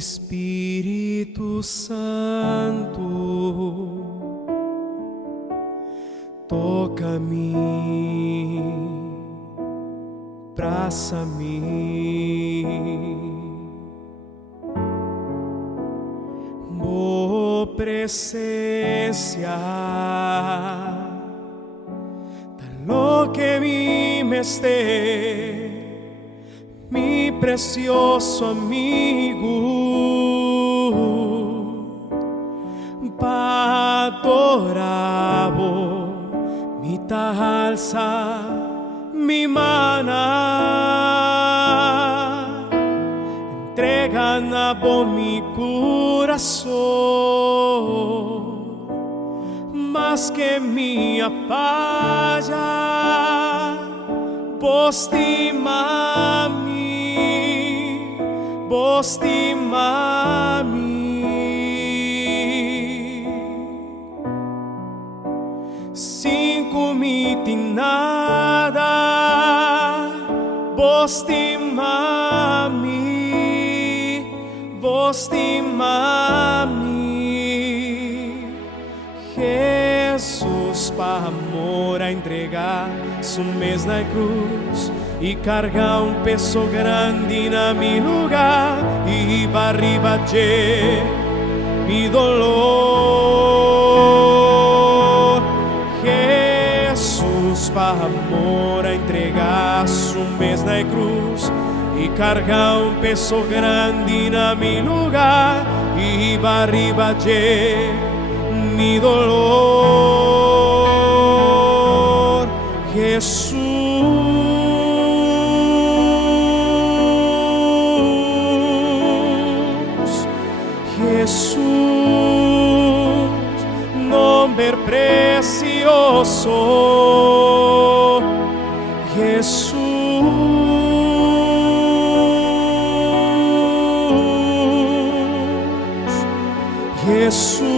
Espírito Santo, toca-me, abraça-me, boa presença, da lo que me esté, mi precioso amigo, pa adorabo, mi alza mi mana, entregan a vos mi corazón, más que mi falla, vos te mami, vos te mami. Sin comite nada, vos te mami, vos te mami. Jesus, para amor a entregar su mes na cruz e cargar peso grande na mi lugar e barriba de mi dolor. Jesus, para amor a entregar su mes na cruz e cargar peso grande na mi lugar e barriba de mi dolor. Jesus, nombre precioso, Jesús, Jesús.